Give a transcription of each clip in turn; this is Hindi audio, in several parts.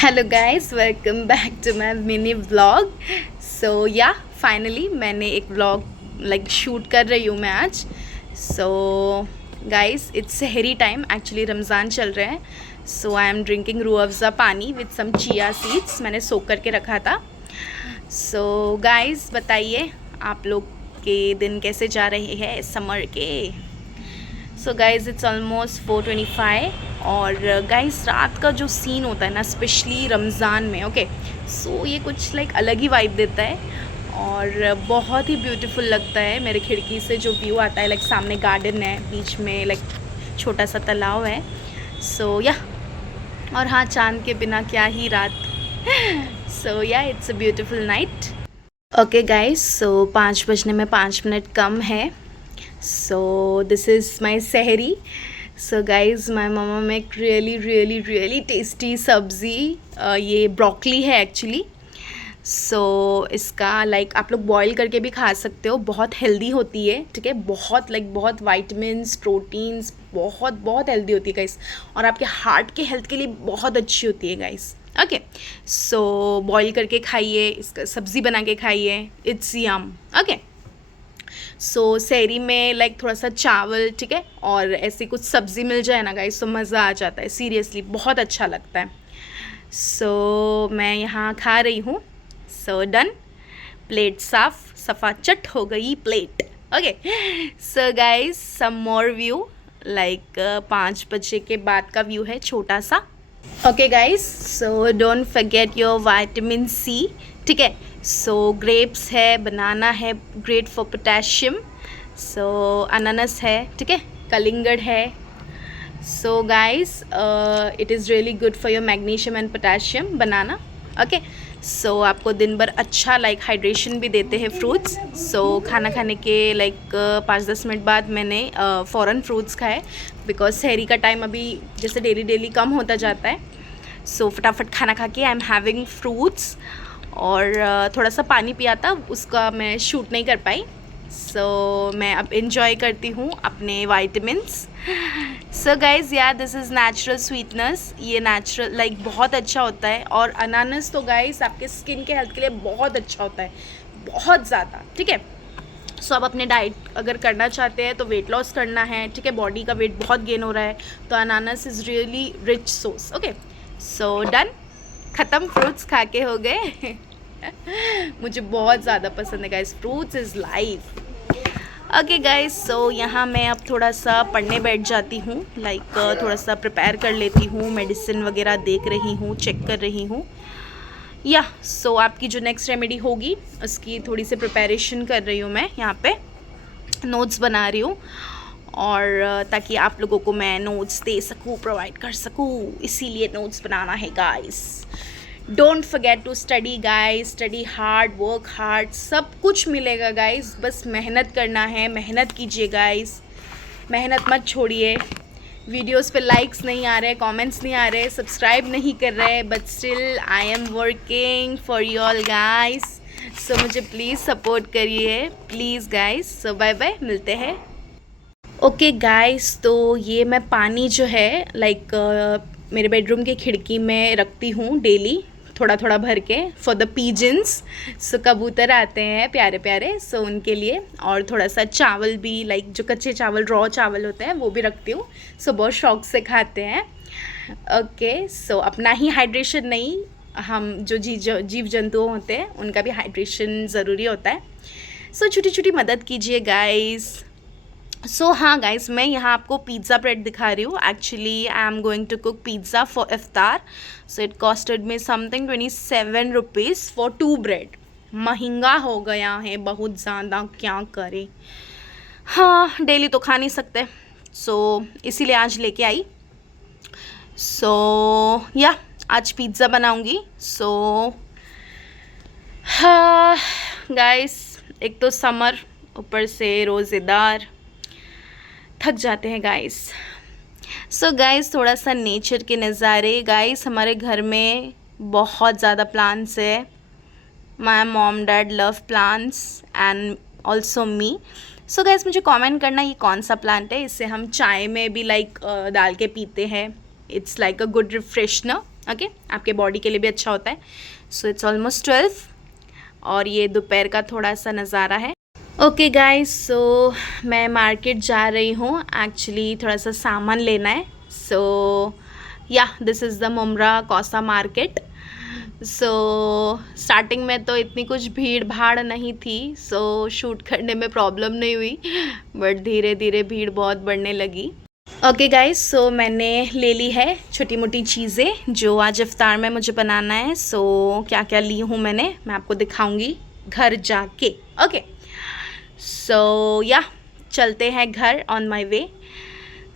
Hello guys, welcome back to my mini vlog. So yeah finally मैंने एक व्लॉग शूट कर रही हूँ मैं आज। सो गाइस, इट्स सहरी टाइम, एक्चुअली रमज़ान चल रहे हैं। So I am drinking Rooh Afza पानी विद सम चिया सीड्स, मैंने सोक करके रखा था। सो गाइस, बताइए आप लोग के दिन कैसे जा रहे हैं समर के। सो गाइज़, इट्स ऑलमोस्ट 4:25 और गाइज़ रात का जो सीन होता है ना, स्पेशली रमज़ान में, ओके सो ये कुछ अलग ही वाइब देता है और बहुत ही ब्यूटीफुल लगता है। मेरे खिड़की से जो व्यू आता है, सामने गार्डन है, बीच में छोटा सा तालाब है। सो या और हाँ, चांद के बिना क्या ही रात। So yeah it's a beautiful night. Okay guys, so 5 बजने में 5 मिनट कम है। So this is my सहरी। So guys, my mama make really tasty सब्ज़ी। ये ब्रोकली है एक्चुअली। सो इसका आप लोग बॉईल करके भी खा सकते हो, बहुत हेल्दी होती है, ठीक है। बहुत वाइटमिन्स, प्रोटीन्स, बहुत हेल्दी होती है गाइस, और आपके हार्ट के हेल्थ के लिए बहुत अच्छी होती है गाइस। ओके सो बॉईल करके खाइए, इसका सब्ज़ी बना के खाइए, इट्स यम। ओके सो सहरी में थोड़ा सा चावल, ठीक है, और ऐसी कुछ सब्ज़ी मिल जाए ना गाइस, तो मज़ा आ जाता है, सीरियसली बहुत अच्छा लगता है। सो मैं यहाँ खा रही हूँ। सो डन, प्लेट सफ़ा चट हो गई plate. Okay so guys, some more view 5 बजे के बाद का व्यू है, छोटा सा। Okay guys, so don't forget your vitamin C, ठीक है। सो ग्रेप्स है, बनाना है, ग्रेट फॉर पोटेशियम। सो अनानास है, ठीक है, कलिंगड़ है। So guys, it is really good for your magnesium and potassium, banana. Okay so आपको दिन भर अच्छा हाइड्रेशन भी देते हैं फ्रूट्स। सो खाना खाने के 5-10 मिनट बाद मैंने फ़ौरन फ्रूट्स खाए, बिकॉज सहरी का टाइम अभी जैसे डेली कम होता जाता है। सो फटाफट खाना खा के आई एम हैविंग फ्रूट्स, और थोड़ा सा पानी पिया था, उसका मैं शूट नहीं कर पाई। सो मैं अब इंजॉय करती हूँ अपने वाइटमिन्स। सो गाइज, या दिस इज़ नेचुरल स्वीटनेस, ये नेचुरल बहुत अच्छा होता है। और अनानास तो गाइज आपके स्किन के हेल्थ के लिए बहुत अच्छा होता है, बहुत ज़्यादा, ठीक है। सो आप अपने डाइट अगर करना चाहते हैं, तो वेट लॉस करना है, ठीक है, बॉडी का वेट बहुत गेन हो रहा है, तो अनानास is really rich source. Okay so done, ख़त्म, फ्रूट्स खा के हो गए। मुझे बहुत ज़्यादा पसंद है guys, fruits is life. Okay guys, so यहाँ मैं अब थोड़ा सा पढ़ने बैठ जाती हूँ, थोड़ा सा प्रिपेयर कर लेती हूँ, मेडिसिन वगैरह देख रही हूँ, चेक कर रही हूँ। या सो आपकी जो नेक्स्ट रेमेडी होगी उसकी थोड़ी सी प्रिपरेशन कर रही हूँ मैं, यहाँ पे नोट्स बना रही हूँ, और ताकि आप लोगों को मैं नोट्स दे सकूँ, प्रोवाइड कर सकूँ, इसीलिए नोट्स बनाना है guys. Don't forget to study guys, study hard, work hard, सब कुछ मिलेगा गाइस, बस मेहनत करना है, मेहनत कीजिए गाइस, मेहनत मत छोड़िए। वीडियोस पे लाइक्स नहीं आ रहे, कमेंट्स नहीं आ रहे, सब्सक्राइब नहीं कर रहे, but still I am working for you all guys. So मुझे प्लीज़ सपोर्ट करिए, please guys. So bye bye, मिलते हैं। ओके गाइस, तो ये मैं पानी जो है मेरे बेडरूम की खिड़की में रखती हूँ डेली, थोड़ा थोड़ा भर के, फॉर द पीजन्स। सो कबूतर आते हैं प्यारे प्यारे, सो उनके लिए। और थोड़ा सा चावल भी, जो कच्चे चावल, रॉ चावल होते हैं, वो भी रखती हूँ। सो बहुत शौक से खाते हैं। ओके सो अपना ही हाइड्रेशन नहीं, हम जो जीव जंतु होते हैं उनका भी हाइड्रेशन ज़रूरी होता है। सो छोटी छोटी मदद कीजिए गाइस। सो हाँ गाइस, मैं यहाँ आपको पिज़्ज़ा ब्रेड दिखा रही हूँ। Actually I am going to cook pizza for इफ्तार। So it costed me something 27 rupees for 2 bread. महंगा हो गया है बहुत ज़्यादा, क्या करें। हाँ, डेली तो खा नहीं सकते, सो इसीलिए आज लेके आई। सो या आज पिज़्ज़ा बनाऊँगी। सो हाँ गाइस, एक तो समर, ऊपर से रोज़ेदार, थक जाते हैं गाइस। सो गाइस, थोड़ा सा नेचर के नज़ारे। गाइस हमारे घर में बहुत ज़्यादा प्लांट्स है। My mom dad love plants and also me. So guys, मुझे कमेंट करना ये कौन सा प्लांट है, इससे हम चाय में भी डाल के पीते हैं। It's like a good refresher. Okay, आपके बॉडी के लिए भी अच्छा होता है। सो इट्स ऑलमोस्ट 12 और ये दोपहर का थोड़ा सा नज़ारा है। ओके गाइस, सो मैं मार्केट जा रही हूँ, एक्चुअली थोड़ा सा सामान लेना है। So yeah this is the Mumbra Kausa market. So starting में तो इतनी कुछ भीड़ भाड़ नहीं थी, सो शूट करने में प्रॉब्लम नहीं हुई, बट धीरे धीरे भीड़ बहुत बढ़ने लगी। ओके गाइस, सो मैंने ले ली है छोटी मोटी चीज़ें जो आज इफ्तार में मुझे बनाना है। सो क्या क्या ली हूँ मैं आपको दिखाऊंगी घर जाके। ओके, सो या चलते हैं घर, on my way.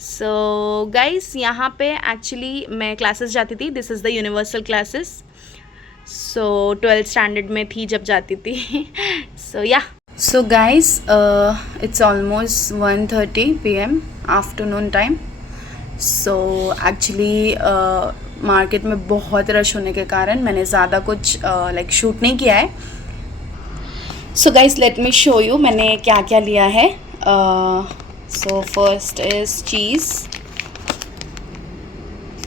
So guys, यहाँ पे एक्चुअली मैं क्लासेस जाती थी, this is the universal classes. So 12th standard में थी जब जाती थी। सो या so guys, it's almost 1:30 PM afternoon time. So actually market में बहुत रश होने के कारण मैंने ज़्यादा कुछ लाइक शूट नहीं किया है। So guys, let me show you मैंने क्या क्या लिया है। सो फर्स्ट इज़ चीज़,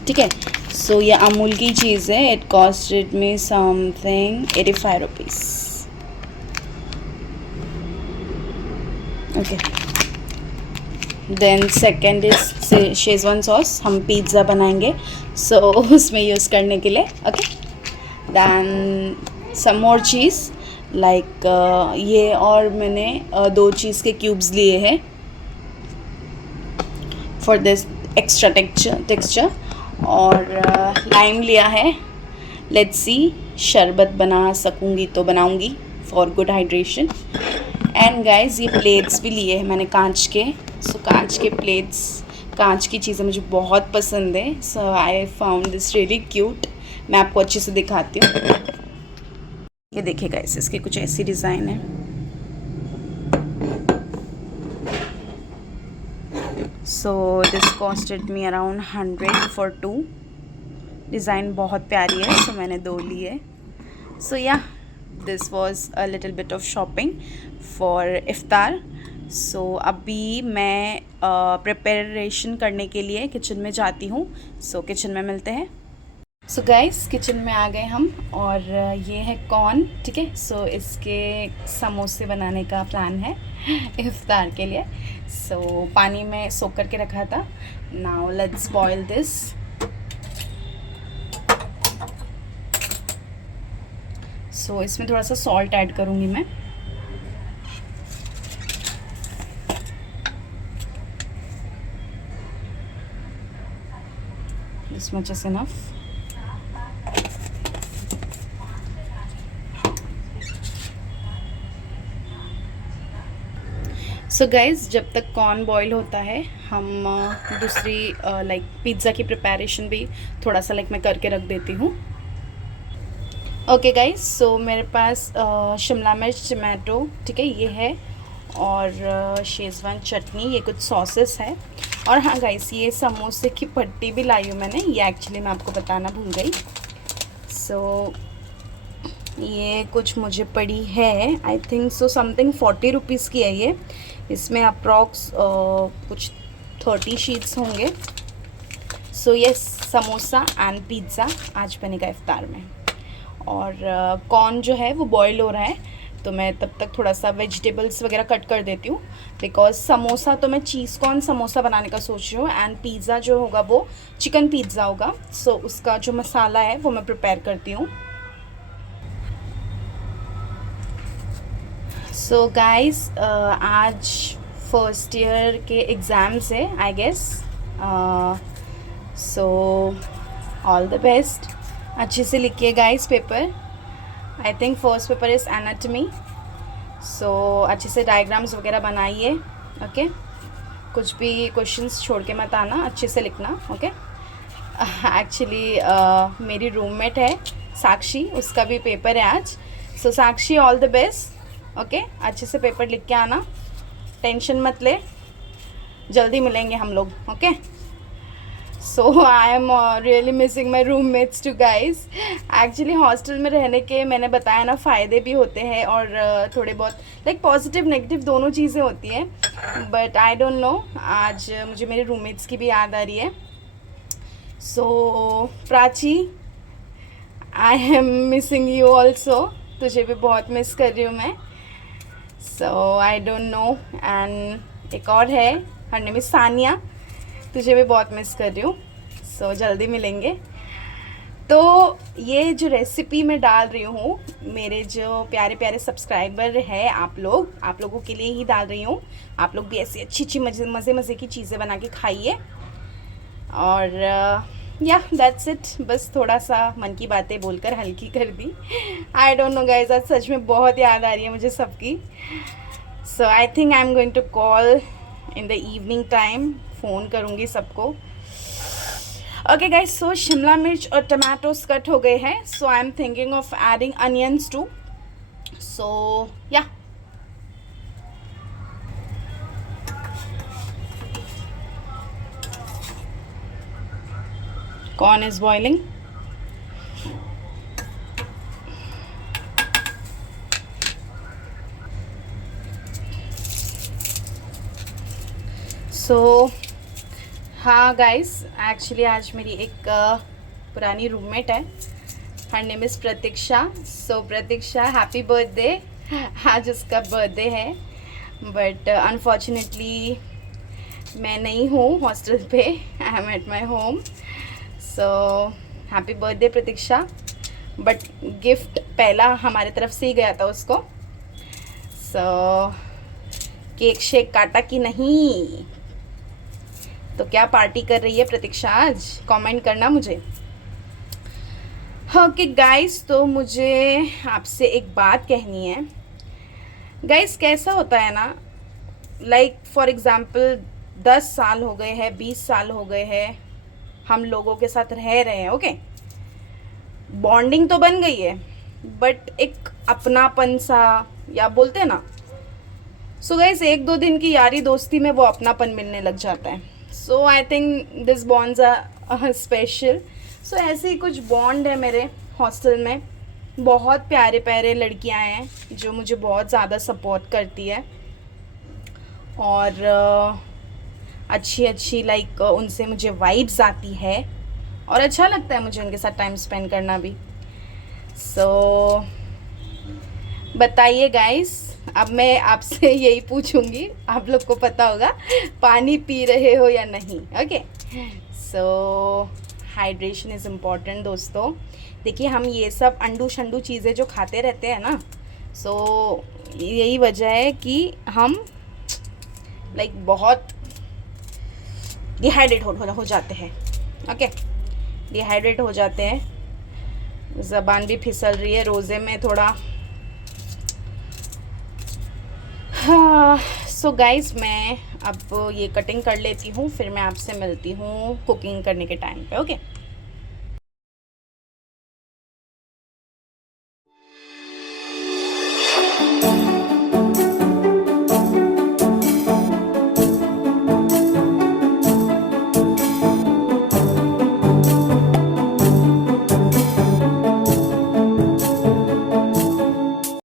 ठीक है। सो ये अमूल की चीज़ है, it costed me something 85 rupees. Okay, then second is schezwan sauce, हम पिज़्ज़ा बनाएंगे सो उसमें यूज़ करने के लिए। Okay, then some more cheese like ये, और मैंने 2 चीज़ के क्यूब्स लिए हैं फॉर दिस एक्स्ट्रा टेक्सचर और लाइम लिया है। लेट्स सी, शरबत बना सकूँगी तो बनाऊँगी for good hydration. And guys, ये प्लेट्स भी लिए हैं मैंने कांच के। सो कांच के प्लेट्स, कांच की चीज़ें मुझे बहुत पसंद है। So I found this really cute. मैं आपको अच्छे से दिखाती हूँ। ये देखिए गाइस, इसकी कुछ ऐसी डिज़ाइन है। So this costed me around 100 for 2। Design बहुत प्यारी है, सो मैंने 2 लिए। So yeah this was a little bit of shopping for इफ्तार। सो अभी मैं प्रिपरेशन करने के लिए किचन में जाती हूँ। सो किचन में मिलते हैं। सो गाइस, किचन में आ गए हम और ये है कॉर्न, ठीक है। सो इसके समोसे बनाने का प्लान है इफ्तार के लिए। सो पानी में सोक करके रखा था। Now let's boil this. So इसमें थोड़ा सा सॉल्ट ऐड करूँगी मैं। This much is enough. So guys, जब तक कॉर्न बॉईल होता है हम दूसरी लाइक पिज़्ज़ा की प्रिपरेशन भी थोड़ा सा लाइक मैं करके रख देती हूँ। ओके गाइज़, सो मेरे पास शिमला मिर्च, टमाटो, ठीक है, ये है, और शेज़वान चटनी, ये कुछ सॉसेस है। और हाँ गाइज़, ये समोसे की पट्टी भी लाई हूँ मैंने, ये एक्चुअली मैं आपको बताना भूल गई। सो ये कुछ मुझे पड़ी है, I think so something 40 rupees की है ये। इसमें अप्रॉक्स कुछ 30 शीट्स होंगे। सो ये समोसा एंड पिज़्ज़ा आज बनेगा इफ्तार में। और कॉर्न जो है वो बॉईल हो रहा है, तो मैं तब तक थोड़ा सा वेजिटेबल्स वगैरह कट कर देती हूँ, बिकॉज समोसा तो मैं चीज़ कॉर्न समोसा बनाने का सोच रही हूँ, एंड पिज़्ज़ा जो होगा वो चिकन पिज़्ज़ा होगा। सो उसका जो मसाला है वो मैं प्रिपेयर करती हूँ। सो गाइस, आज फर्स्ट ईयर के एग्ज़ाम्स है I guess. So all the best, अच्छे से लिखिए guys paper. I think first paper is anatomy. So अच्छे से डायग्राम्स वगैरह बनाइए। ओके, कुछ भी क्वेश्चंस छोड़ के मत आना, अच्छे से लिखना। ओके, एक्चुअली मेरी रूममेट है साक्षी, उसका भी पेपर है आज। सो साक्षी, ऑल द बेस्ट। ओके, अच्छे से पेपर लिख के आना, टेंशन मत ले, जल्दी मिलेंगे हम लोग। Okay, so I am really missing my roommates too guys. Actually hostel में रहने के मैंने बताया ना, फ़ायदे भी होते हैं और थोड़े बहुत लाइक पॉजिटिव नेगेटिव दोनों चीज़ें होती हैं, बट आई डोंट नो, आज मुझे मेरे रूममेट्स की भी याद आ रही है। So Prachi, I am missing you also, तुझे भी बहुत मिस कर रही हूँ मैं। So I don't know. And एक और है, हर नेम इज़ सानिया, तुझे भी बहुत मिस कर रही हूँ। सो जल्दी मिलेंगे। तो ये जो रेसिपी मैं डाल रही हूँ, मेरे जो प्यारे प्यारे सब्सक्राइबर है आप लोगों के लिए ही डाल रही हूँ। आप लोग भी ऐसी अच्छी अच्छी मज़े की चीज़ें बना के खाइए। और या दैट्स इट, बस थोड़ा सा मन की बातें बोलकर हल्की कर दी। आई डोंट नो गाइज, आज सच में बहुत याद आ रही है मुझे सबकी। So I think I am going to call in the evening time, phone करूँगी सबको। ओके गाइज, सो शिमला मिर्च और टमाटोज कट हो गए हैं। So I am thinking of adding onions too. So yeah corn is boiling. सो हाँ गाइस, एक्चुअली आज मेरी एक पुरानी रूममेट है, her name is Pratiksha. So Pratiksha, happy birthday. आज उसका बर्थडे है, बट अनफॉर्चुनेटली मैं नहीं हूँ हॉस्टल पे, I am at my home. So happy birthday Pratiksha. But gift पहला हमारे तरफ से ही गया था उसको। सो केक शेक काटा कि नहीं? तो क्या पार्टी कर रही है प्रतीक्षा आज? कमेंट करना मुझे। ओके गाइस, तो मुझे आपसे एक बात कहनी है। गाइस, कैसा होता है ना, लाइक फॉर एग्ज़ाम्पल 10 साल हो गए हैं, 20 साल हो गए हैं, हम लोगों के साथ रह रहे हैं। ओके, बॉन्डिंग तो बन गई है, बट एक अपनापन सा, या बोलते हैं ना। सो गाइस, 1-2 दिन की यारी दोस्ती में वो अपनापन मिलने लग जाता है। So I think this bonds are special. So ऐसे ही कुछ बॉन्ड है मेरे हॉस्टल में। बहुत प्यारे प्यारे लड़कियां हैं जो मुझे बहुत ज़्यादा सपोर्ट करती है, और अच्छी अच्छी लाइक उनसे मुझे वाइब्स आती है, और अच्छा लगता है मुझे उनके साथ टाइम स्पेंड करना भी। सो बताइए गाइस, अब मैं आपसे यही पूछूंगी, आप लोग को पता होगा पानी पी रहे हो या नहीं। Okay, so hydration is important दोस्तों। देखिए, हम ये सब अंडू शंडू चीज़ें जो खाते रहते हैं ना, सो यही वजह है कि हम लाइक बहुत डिहाइड्रेट हो जाते हैं। ओके, डिहाइड्रेट हो जाते हैं। ज़बान भी फिसल रही है रोज़े में थोड़ा। हाँ, सो गाइस, मैं अब ये कटिंग कर लेती हूँ, फिर मैं आपसे मिलती हूँ कुकिंग करने के टाइम पे। ओके।